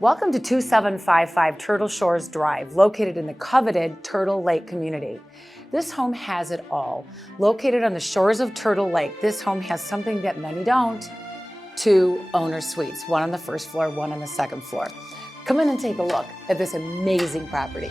Welcome to 2755 Turtle Shores Drive, located in the coveted Turtle Lake community. This home has it all. Located on the shores of Turtle Lake, this home has something that many don't. 2 owner suites, one on the first floor, one on the second floor. Come in and take a look at this amazing property.